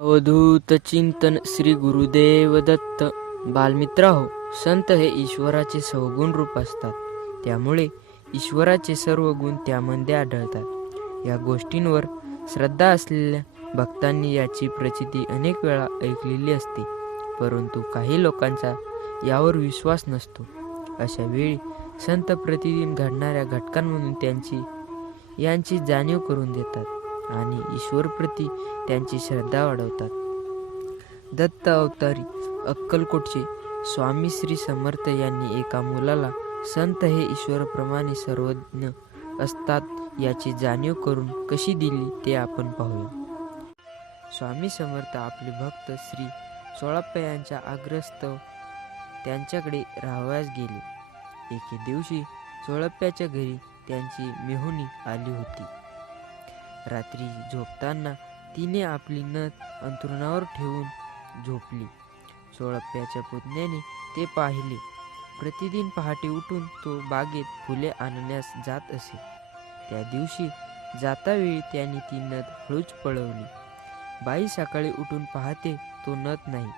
अवधूत चिंतन श्री गुरुदेव दत्त. बालमित्रा हो, संत हे ईश्वराचे सवगुण रूप असतात. त्यामुळे ईश्वराचे सर्व गुण त्यामध्ये आढळतात. या गोष्टींवर श्रद्धा असलेल्या भक्तांनी याची प्रचिती अनेक वेळा ऐकलेली असते, परंतु काही लोकांचा यावर विश्वास नसतो. अशा वेळी संत प्रतिदिन घडणाऱ्या घटनांमधून यांची जाणीव करून देतात आणि ईश्वरप्रती त्यांची श्रद्धा वाढवतात. दत्त अवतारी अक्कलकोटचे स्वामी श्री समर्थ यांनी एका मुलाला संत हे ईश्वराप्रमाणे सर्वज्ञ असतात याची जाणीव करून कशी दिली ते आपण पाहूया. स्वामी समर्थ आपले भक्त श्री सोळाप्पा यांच्या आग्रहास्तव त्यांच्याकडे राहावयास गेले. एके दिवशी सोळाप्पाच्या घरी त्यांची मेहुणी आली होती. रात्री झोपताना तिने आपली नथ अंथरुणावर ठेवून झोपली. सोळाप्पाच्या पुतण्याने ते पाहिले. प्रतिदिन पहाटे उठून तो बागेत फुले आणण्यास जात असे. त्या दिवशी जातावेळी त्याने ती नथ हळूच पळवली. बाई सकाळी उठून पाहते तो नथ नाही.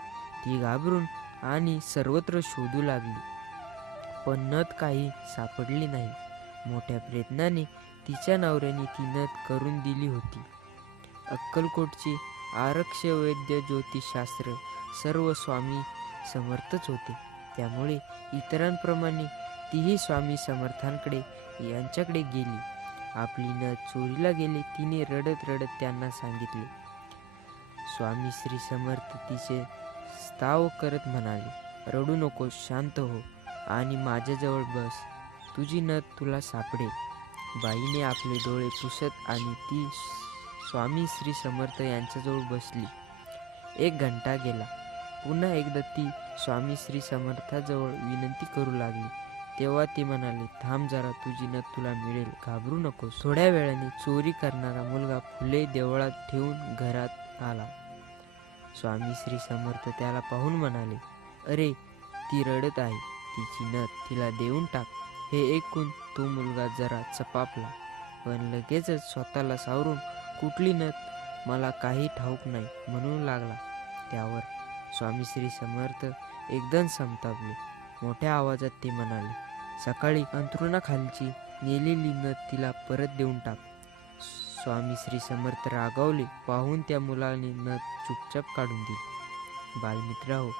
ती घाबरून आणि सर्वत्र शोधू लागली, पण नथ काही सापडली नाही. मोठ्या प्रयत्नाने तिच्या नवऱ्याने ती नथ करून दिली होती. अक्कलकोटचे आरक्ष वैद्य ज्योतिषशास्त्र सर्व स्वामी समर्थच होते. त्यामुळे इतरांप्रमाणे तीही स्वामी समर्थांकडे यांच्याकडे गेली. आपली नथ चोरीला गेली. तिने रडत रडत त्यांना सांगितले. स्वामी श्री समर्थ तिचे स्तव करत म्हणाले, रडू नको, शांत हो आणि माझ्याजवळ बस. तुझी नथ तुला सापडेल. बाईने आपले डोळे पुसत आणि ती स्वामी श्री समर्थ यांच्याजवळ बसली. 1 घंटा गेला. पुन्हा एकदा ती स्वामी श्री समर्थाजवळ विनंती करू लागली. तेव्हा ते म्हणाले, थांब जरा, तुझी नथ तुला मिळेल, घाबरू नकोस. थोड्या वेळाने चोरी करणारा मुलगा फुले देवळात ठेवून घरात आला. स्वामी श्री समर्थ त्याला पाहून म्हणाले, अरे, ती रडत आहे, तिची नथ तिला देऊन टाक. हे ऐकून तो मुलगा जरा चपापला, पण लगेचच स्वतःला सावरून कुठली नथ, मला काही ठाऊक नाही म्हणू लागला. त्यावर स्वामी श्री समर्थ एकदम संतापले. मोठ्या आवाजात ते म्हणाले, सकाळी अंथरुणाखालची नेलेली नथ तिला परत देऊन टाक. स्वामी श्री समर्थ रागावले. पाहून त्या मुलाने नथ चुपचाप काढून दिली. बालमित्रांनो,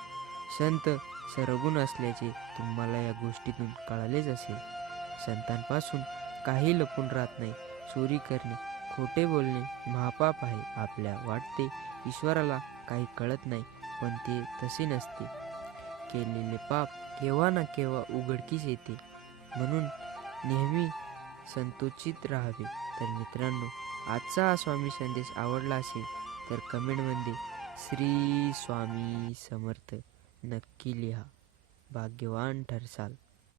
संत सर्वगुण असल्याचे तुम्हाला या गोष्टीतून कळालेच असेल. संतांपासून काही लपून राहत नाही. चोरी करणे, खोटे बोलणे महापाप आहे. आपल्या वाटते ईश्वराला काही कळत नाही, पण ते तसे नसते. केलेले पाप केव्हा ना केव्हा उघडकीस येते, म्हणून नेहमी संतोषित राहावे. तर मित्रांनो, आजचा हा स्वामी संदेश आवडला असेल तर कमेंटमध्ये श्री स्वामी समर्थ नक्की लिहा. भाग्यवान ठरसाल.